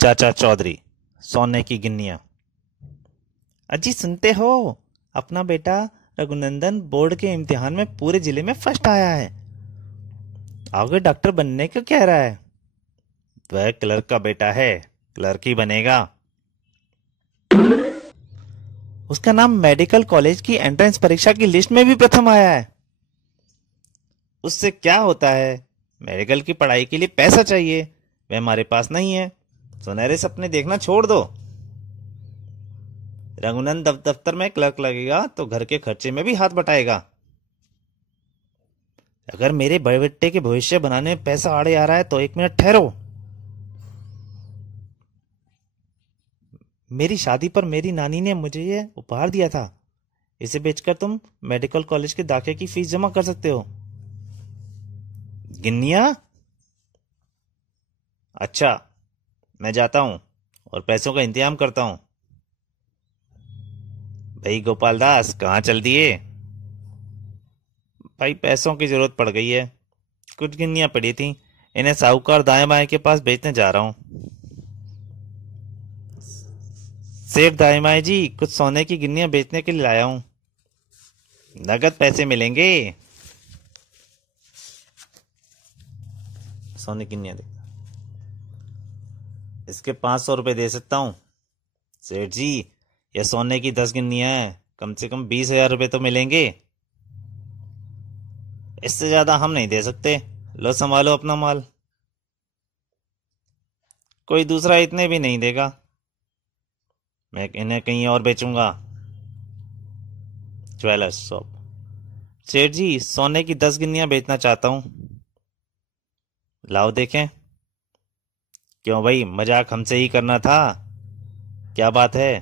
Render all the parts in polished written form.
चाचा चौधरी, सोने की गिन्नियां। अजी सुनते हो, अपना बेटा रघुनंदन बोर्ड के इम्तिहान में पूरे जिले में फर्स्ट आया है। आगे डॉक्टर बनने को कह रहा है। वह क्लर्क का बेटा है, क्लर्क ही बनेगा। उसका नाम मेडिकल कॉलेज की एंट्रेंस परीक्षा की लिस्ट में भी प्रथम आया है। उससे क्या होता है, मेडिकल की पढ़ाई के लिए पैसा चाहिए, वह हमारे पास नहीं है। सुनहरे सपने देखना छोड़ दो। रघुनंदन दफ्तर में क्लर्क लगेगा तो घर के खर्चे में भी हाथ बटाएगा। अगर मेरे बड़े बेटे के भविष्य बनाने में पैसा आड़े आ रहा है तो 1 मिनट ठहरो। मेरी शादी पर मेरी नानी ने मुझे ये उपहार दिया था। इसे बेचकर तुम मेडिकल कॉलेज के दाखिले की फीस जमा कर सकते हो। गिन्निया? अच्छा, मैं जाता हूं और पैसों का इंतजाम करता हूं। भाई गोपाल दास, कहाँ चल दिए? भाई पैसों की जरूरत पड़ गई है, कुछ गिन्नियां पड़ी थी, इन्हें साहूकार दाएं बाएं के पास बेचने जा रहा हूं। सेठ दाएं बाएं जी, कुछ सोने की गिन्नियां बेचने के लिए लाया हूं, नगद पैसे मिलेंगे। सोने की गिन्नियां दे, इसके 500 रुपये दे सकता हूं। सेठ जी, यह सोने की 10 गिन्नियां हैं, कम से कम 20,000 रुपये तो मिलेंगे। इससे ज्यादा हम नहीं दे सकते, लो संभालो अपना माल। कोई दूसरा इतने भी नहीं देगा, मैं इन्हें कहीं और बेचूंगा। Jewellers shop. सेठ जी, सोने की 10 गिन्नियां बेचना चाहता हूं, लाओ देखें। क्यों भाई, मजाक हमसे ही करना था, क्या बात है?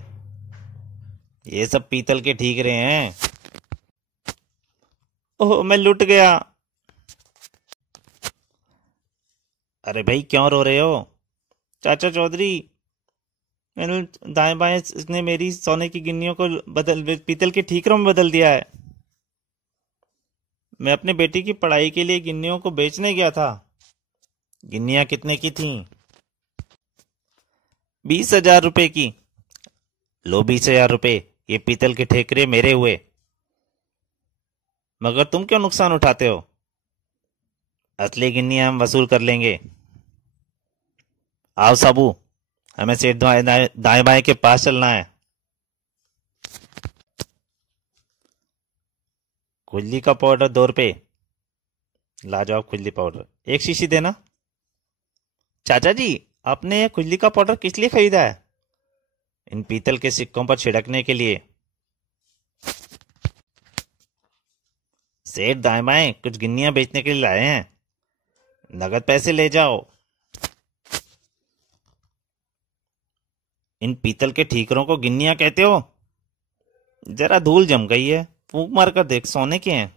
ये सब पीतल के ठीक रहे हैं। ओह, मैं लुट गया। अरे भाई, क्यों रो रहे हो? चाचा चौधरी, मैंने दाएं बाएं इसने मेरी सोने की गिन्नियों को बदल पीतल के ठीकरों में बदल दिया है। मैं अपने बेटी की पढ़ाई के लिए गिन्नियों को बेचने गया था। गिन्नियां कितने की थीं? 20,000 रुपए की। लो 20,000 रुपए, ये पीतल के ठेकरे मेरे हुए। मगर तुम क्यों नुकसान उठाते हो? असली गिन्नियां हम वसूल कर लेंगे। आओ साबू, हमें सेठ दाएं बाएं के पास चलना है। खुजली का पाउडर 2 रुपए। लाजवाब खुजली पाउडर, एक शीशी देना। चाचा जी, आपने ये खुजली का पाउडर किस लिए खरीदा है? इन पीतल के सिक्कों पर छिड़कने के लिए। सेठ दाएं बाएं कुछ गिन्नियां बेचने के लिए लाए हैं, नगद पैसे ले जाओ। इन पीतल के ठीकरों को गिन्नियां कहते हो? जरा धूल जम गई है, फूंक मार कर देख, सोने के हैं।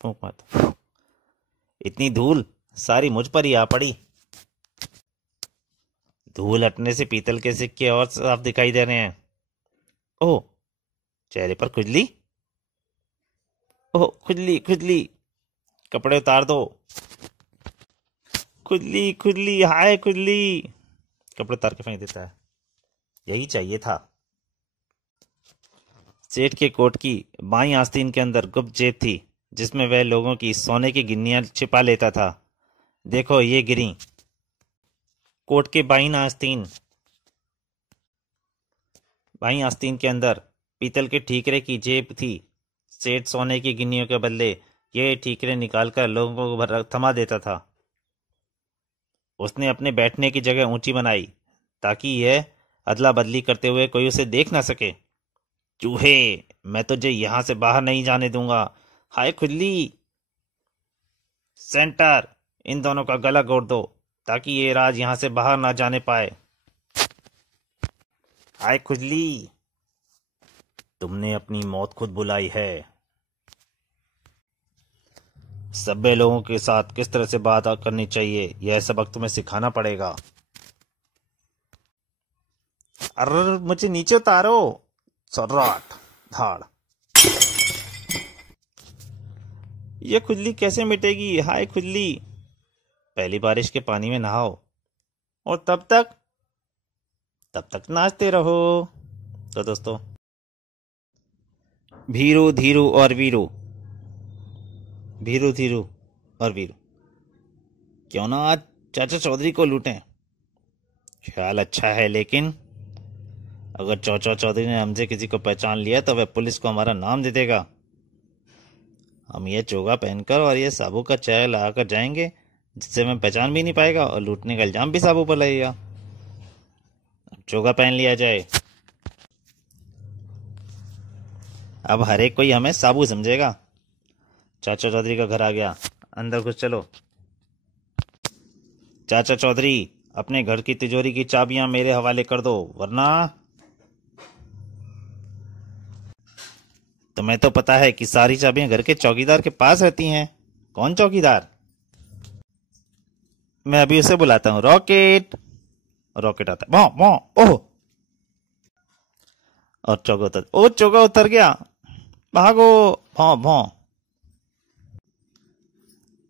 फूंक मार। इतनी धूल सारी मुझ पर ही आ पड़ी। धूल हटने से पीतल के सिक्के और साफ दिखाई दे रहे हैं। ओह, चेहरे पर खुजली। ओह, खुजली खुजली, कपड़े उतार दो। खुजली खुजली, हाय खुजली। कपड़े उतार के फेंक देता है। यही चाहिए था। सेठ के कोट की बाईं आस्तीन के अंदर गुप्त जेब थी, जिसमें वह लोगों की सोने की गिन्नियां छिपा लेता था। देखो, ये गिरी। कोट के बाईं आस्तीन के अंदर पीतल के ठीकरे की जेब थी। सेठ सोने की गिन्नियों के बदले ये ठीकरे निकालकर लोगों को थमा देता था। उसने अपने बैठने की जगह ऊंची बनाई, ताकि यह अदला बदली करते हुए कोई उसे देख ना सके। चूहे, मैं तुझे यहां से बाहर नहीं जाने दूंगा। हाय खुजली। सेंटर, इन दोनों का गला घोट दो, ताकि ये राज यहां से बाहर ना जाने पाए। हाय खुजली, तुमने अपनी मौत खुद बुलाई है। सभ्य लोगों के साथ किस तरह से बात करनी चाहिए, यह सबक तुम्हें सिखाना पड़ेगा। अरे मुझे नीचे उतारो। सर्राट धाड़। ये खुजली कैसे मिटेगी? हाय खुजली, पहली बारिश के पानी में नहाओ, और तब तक तब तक नाचते रहो। तो दोस्तों, भीरू धीरू और वीरू, भीरू धीरू और वीरू, क्यों ना आज चाचा चौधरी को लूटें। ख्याल अच्छा है, लेकिन अगर चाचा चौधरी ने हमसे किसी को पहचान लिया तो वह पुलिस को हमारा नाम दे देगा। हम ये चोगा पहनकर और ये साबू का चाय लगाकर जाएंगे, जिससे मैं पहचान भी नहीं पाएगा और लूटने का इल्जाम भी साबू पर लगेगा। चोगा पहन लिया जाए, अब हर एक कोई हमें साबू समझेगा। चाचा चौधरी का घर आ गया, अंदर घुस चलो। चाचा चौधरी, अपने घर की तिजोरी की चाबियां मेरे हवाले कर दो, वरना तुम्हें तो पता है कि सारी चाबियां घर के चौकीदार के पास रहती हैं। कौन चौकीदार? मैं अभी उसे बुलाता हूँ। रॉकेट। रॉकेट आता है, भौं भौं, ओह, और चौका उतर, ओ चौका उतर गया, भागो, भौं भौं।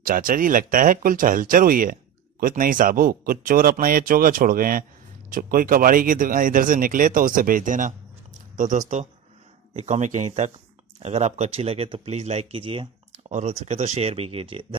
चाचा जी, लगता है कुछ हलचल हुई है। कुछ नहीं साबू, कुछ चोर अपना ये चोगा छोड़ गए हैं। कोई कबाड़ी की इधर से निकले तो उसे भेज देना। तो दोस्तों, ये कॉमिक यहीं तक। अगर आपको अच्छी लगे तो प्लीज़ लाइक कीजिए और हो सके तो शेयर भी कीजिए।